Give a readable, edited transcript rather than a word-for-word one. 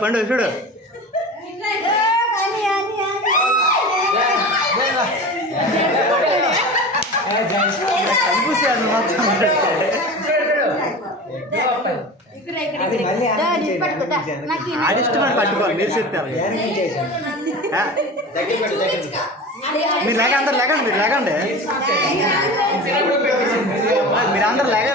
పండు చూడు ఆడిష్టమని పట్టుకోవాలి మీరు చెప్తారు మీరు లేక అందరు లేకండి మీరు లేకండి మీరు అందరు లేక